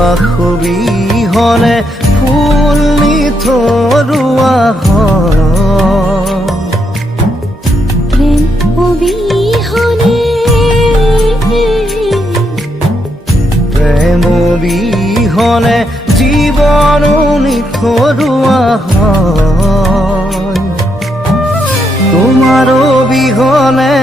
অবিহনে ফুল নিথৰুৱা প্ৰেম অবিহনে প্ৰেম অবিহনে জীৱনো নিথৰুৱা তোমাৰ অবিহনে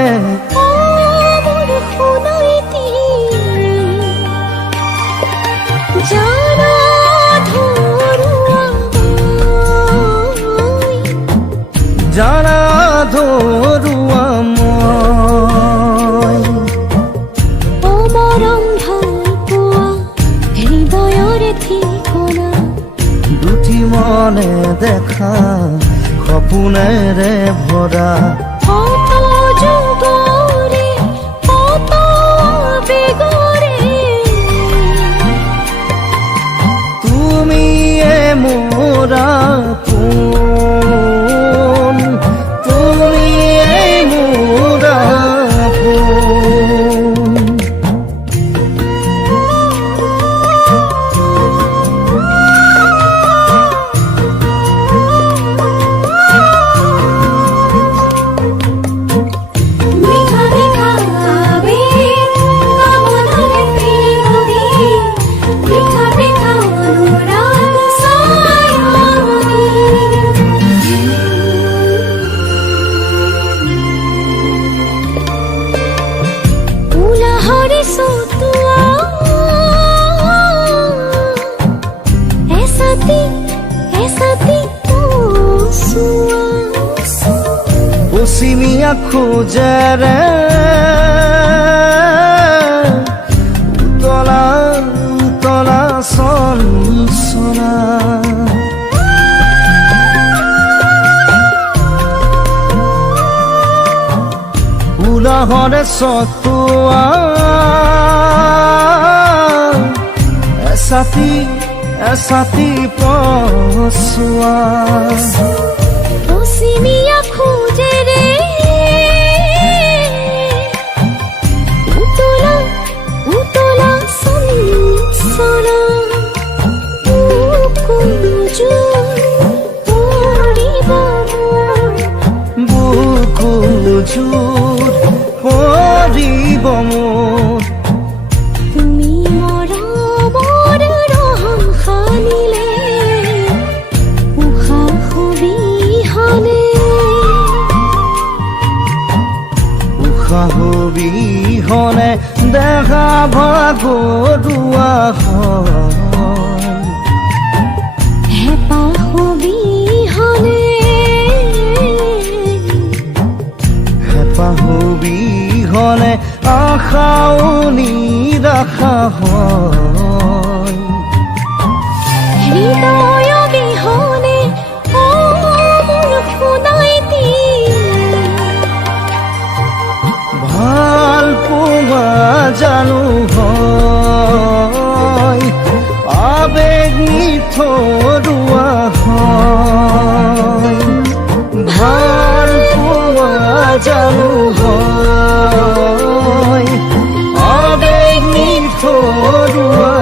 জানা ধৰুৱা মই অমৰং ভাল পোৱা হৃদয়ৰে ঠিকনা দুটি মনে দেখা সপোনেৰে ভৰা কত যুগৰে কত বেগৰে তুমিয়ে মোৰ আপোন তুমিয়ে মোৰ আপোন মিঠা মিঠা আবেগ কামনাৰে প্ৰিয়দি মিঠা মিঠা অনুৰাগ সায়নি উলাহৰে সতুয়া এসাতি তোসুয়া পশ্চিমীয়া খোজেৰে উতলা উতলা চঞ্চলা উলাহৰে চতুৱা এছাতি পচোৱা পশ্চিমীয়া খোজেৰে উতলা উতলা চঞ্চলা বুকুজু পৰিব বুকুজুৰ পৰিব মোৰ তুমি মৰমৰ ৰহণ সানিলে উশাহ অবিহনে উশাহ অবিহনে দেখা ভাগৰুৱা হেঁপাহ অবিহনে হেঁপাহ অবিহনে আশাও নিৰাশা হৃদয় অবিহনে মোৰ সোণাইটি ভাল পোৱা জানো হয় আবেগ নিথৰুৱা ভাল পোৱা জানো হয় আবেগ নিথৰুৱা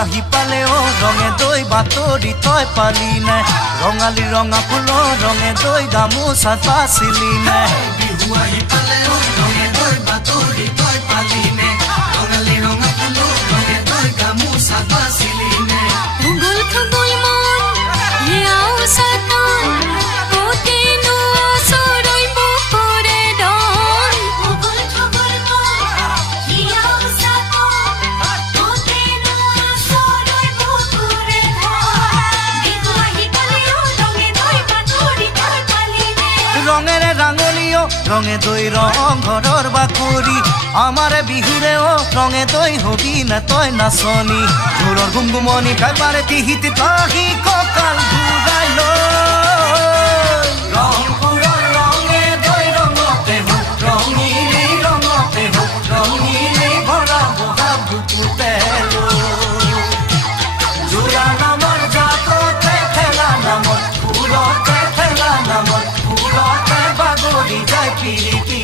আহি পালে অ ৰঙে দৈ বাতৰি তই পালি নাই ৰঙালী ৰঙা ফুলৰ ৰঙে দৈ গামোচা পাছিলি নাই বিহু আহি পালে অ ৰঙে দৈ বাতৰি তই পালি নাই ৰঙালী ৰঙা ফুলৰ ৰঙে দৈ গামোচা পাছিলি নাই উগুল থুগুল মন হিয়াও সাতন কোটিনো সরই পুকুরে ডন উগুল থুগুল মন হিয়াও সাতন কোটিনো রঙে দই রং ঘৰৰ বাকৰি আমাৰে বিহুৰে ৰঙে দই হবি না তই নাচনি ঢোলৰ গুমগুমনি খাই পাৰে তিহিত পাহি কঁকাল ঘূৰাই লৈ ৰংপুৰৰ ৰঙে দই ৰঙতে হ'ল ৰঙিলি ৰঙতে হ'ল ৰঙিলি ভৰা বহাগ বুকুতে জোৰা নামৰ জাকতে খেলা নামত ফুলতে খেলা নামত ফুলতে বাগৰি যায় পিৰিতি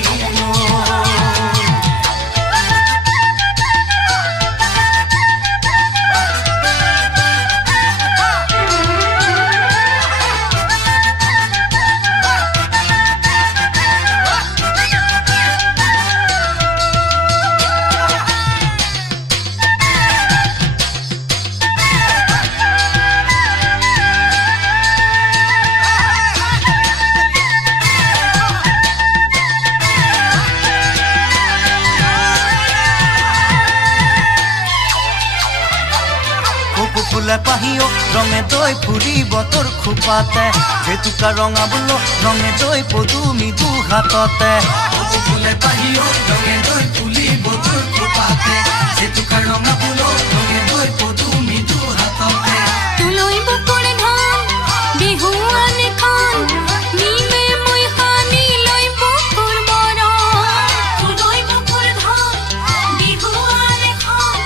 ফুলে পাহিও ৰঙে দৈ ফুৰিব তোৰ খোপাতে জেতুকা ৰঙা বোলো ৰঙে দৈ পদুমি দু হাততে ফুলে পাহিও ৰঙে দৈ ফুলিব তোৰ খোপাতে জেতুকা ৰঙা বোলো ৰঙে দৈ পদুমি দু হাততে তুলৈ বুকুৰ ধান বিহুৱান এখন নিমে মই হানি লৈ বুকুৰ মৰম তুলৈ বুকুৰ ধান বিহুৱান এখন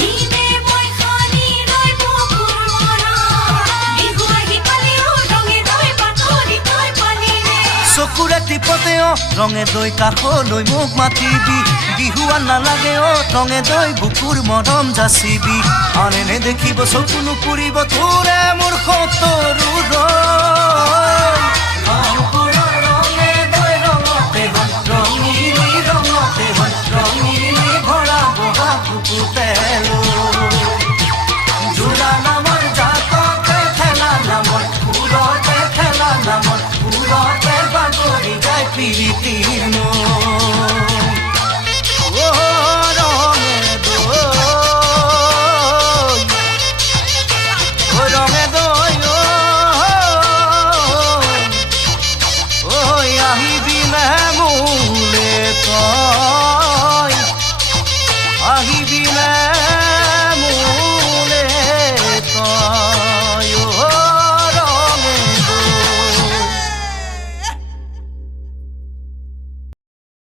নিমে মই হানি লৈ বুকুৰ মৰম বিহু আহি পালেও ৰঙে দৈ বাতৰি তই পালিনে চকুৰে টিপতে ৰঙে দৈ কাষলৈ মোক মাতিবি বিহুৱান নালাগে ৰঙে দৈ বুকুৰ মৰম যাচিবি আনে নেদেখিব চকু নুপুৰিব তোৰে মোৰ সতৰু ৰংপুৰৰ ৰঙে দৈ ৰঙতে হ'ল ৰঙিলি ৰঙতে হ'ল ৰঙিলি ভৰা বহাগ বুকুতে